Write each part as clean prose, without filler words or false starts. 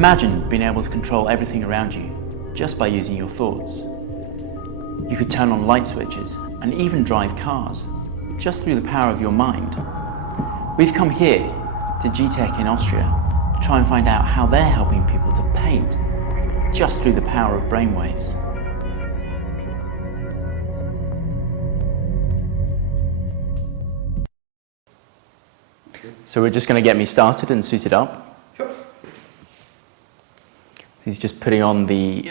imagine being able to control everything around you just by using your thoughts. You could turn on light switches and even drive cars just through the power of your mind. We've come here to GTech in Austria to try and find out how they're helping people to paint just through the power of brainwaves. So we're just going to get me started and suited up. Sure. He's just putting on the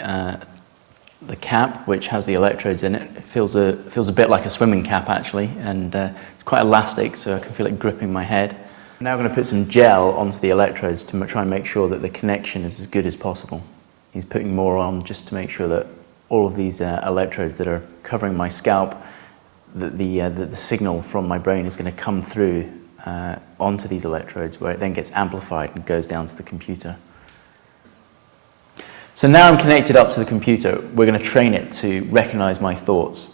cap, which has the electrodes in it. It feels a bit like a swimming cap actually, and it's quite elastic, so I can feel it gripping my head. I'm now going to put some gel onto the electrodes to try and make sure that the connection is as good as possible. He's putting more on just to make sure that all of these electrodes that are covering my scalp, that the signal from my brain is going to come through onto these electrodes, where it then gets amplified and goes down to the computer. So now I'm connected up to the computer. We're going to train it to recognize my thoughts.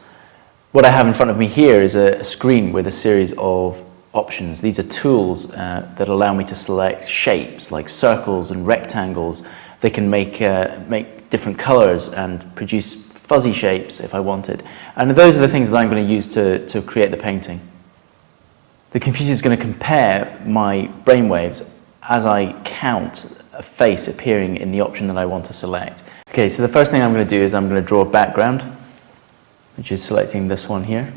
What I have in front of me here is a screen with a series of options. These are tools that allow me to select shapes like circles and rectangles. They can make different colors and produce fuzzy shapes if I wanted. And those are the things that I'm going to use to create the painting. The computer is going to compare my brainwaves as I count a face appearing in the option that I want to select. Okay, so the first thing I'm going to do is I'm going to draw a background, which is selecting this one here.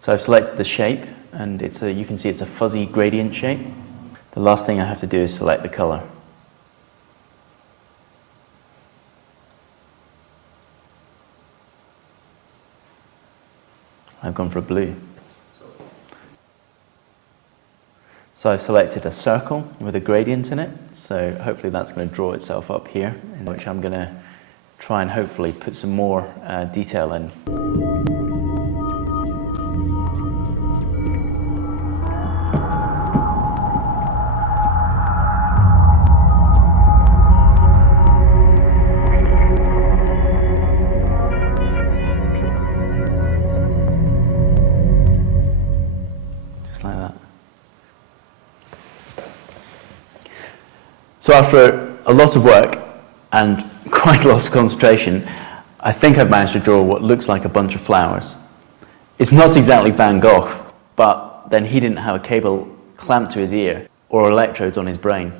So I've selected the shape, and you can see it's a fuzzy gradient shape. The last thing I have to do is select the color. I've gone for a blue. So I've selected a circle with a gradient in it, so hopefully that's going to draw itself up here, in which I'm going to try and hopefully put some more detail in. So after a lot of work and quite a lot of concentration, I think I've managed to draw what looks like a bunch of flowers. It's not exactly Van Gogh, but then he didn't have a cable clamped to his ear or electrodes on his brain.